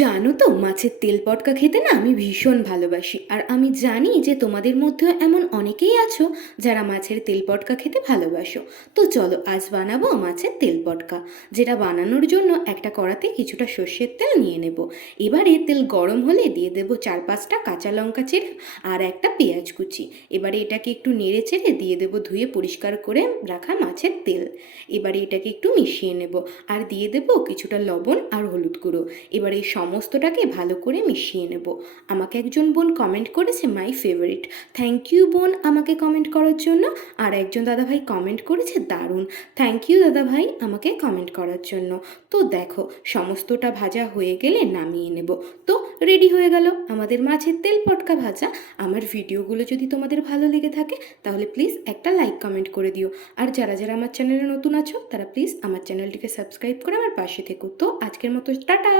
জানো তো, মাছের তেল পটকা খেতে না আমি ভীষণ ভালোবাসি। আর আমি জানি যে তোমাদের মধ্যেও এমন অনেকেই আছো যারা মাছের তেল পটকা খেতে ভালোবাসো। তো চলো আজ বানাবো মাছের তেল পটকা। যেটা বানানোর জন্য একটা কড়াতে কিছুটা সর্ষের তেল নিয়ে নেব। এবারে তেল গরম হলে দিয়ে দেবো 4-5টা কাঁচা লঙ্কা চেরা আর একটা পেঁয়াজ কুচি। এবারে এটাকে একটু নেড়ে চেড়ে দিয়ে দেবো ধুয়ে পরিষ্কার করে রাখা মাছের তেল। এবারে এটাকে একটু মিশিয়ে নেব আর দিয়ে দেবো কিছুটা লবণ আর হলুদ গুঁড়ো। এবার এই সমস্তটাকে ভালো করে মিশিয়ে নেব। আমাকে একজন বোন কমেন্ট করেছে মাই ফেভারিট। থ্যাংক ইউ বোন আমাকে কমেন্ট করার জন্য। আর একজন দাদাভাই কমেন্ট করেছে দারুণ। থ্যাংক ইউ দাদাভাই আমাকে কমেন্ট করার জন্য। তো দেখো, সমস্তটা ভাজা হয়ে গেলে নামিয়ে নেব। তো রেডি হয়ে গেল আমাদের মাছের তেল পটকা ভাজা। আমার ভিডিওগুলো যদি তোমাদের ভালো লেগে থাকে তাহলে প্লিজ একটা লাইক কমেন্ট করে দিও। আর যারা যারা আমার চ্যানেলে নতুন আছো তারা প্লিজ আমার চ্যানেলটিকে সাবস্ক্রাইব করে আমার পাশে থেকো। তো আজকের মতো টাটা।